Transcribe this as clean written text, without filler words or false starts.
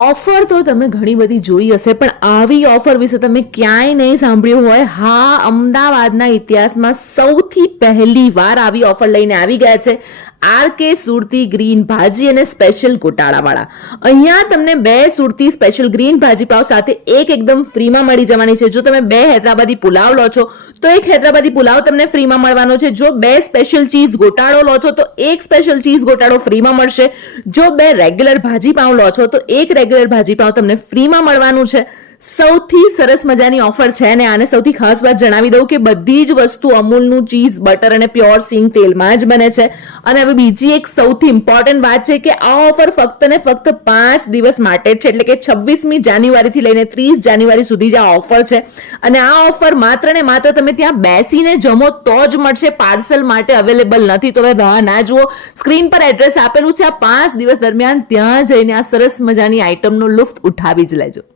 Offer તો તમે ઘણી બધી જોઈ હશે, પણ આવી ઓફર વિશે તમે ક્યાંય નહીં સાંભળ્યું હોય. હા, અમદાવાદના ઇતિહાસમાં સૌથી પહેલી વાર આવી ઓફર લઈને આવી ગયા છે આરકે સુરતી ગ્રીન ભાજી અને સ્પેશિયલ ગોટાળાવાળા. અહીંયા તમને 2 સુરતી સ્પેશિયલ ગ્રીન ભાજી પાવ સાથે એક એકદમ ફ્રીમાં મળી જવાની છે. જો તમે 2 હૈદરાબાદી પુલાવ લો છો તો 1 હૈદરાબાદી પુલાવ તમને ફ્રીમાં મળવાનો છે. જો 2 સ્પેશિયલ ચીઝ ગોટાળો લો છો તો 1 સ્પેશિયલ ચીઝ ગોટાળો ફ્રીમાં મળશે. જો 2 રેગ્યુલર ભાજી પાવ લો છો તો 1 રેગ્યુલર ભાજી પાવ તમને ફ્રીમાં મળવાનું છે. સૌથી સરસ મજાની ઓફર છે ને આને સૌથી ખાસ વાત જણાવી દઉં કે બધી જ વસ્તુ અમૂલનું ચીઝ, બટર અને પ્યોર સિંગ તેલમાં જ બને છે. અને હવે બીજી એક સૌથી ઇમ્પોર્ટન્ટ વાત છે કે આ ઓફર ફક્ત ને ફક્ત 5 દિવસ માટે જ છે, એટલે કે 26મી જાન્યુઆરીથી લઈને 30 જાન્યુઆરી સુધી જ આ ઓફર છે. અને આ ઓફર માત્ર ને માત્ર તમે ત્યાં બેસીને જમો તો જ મળશે, પાર્સલ માટે અવેલેબલ નથી. તો હવે રાહ ના જુઓ, સ્ક્રીન પર એડ્રેસ આપેલું છે. આ 5 દિવસ દરમિયાન ત્યાં જઈને આ સરસ મજાની આઈટમનો લુફ્ત ઉઠાવી જ લેજો.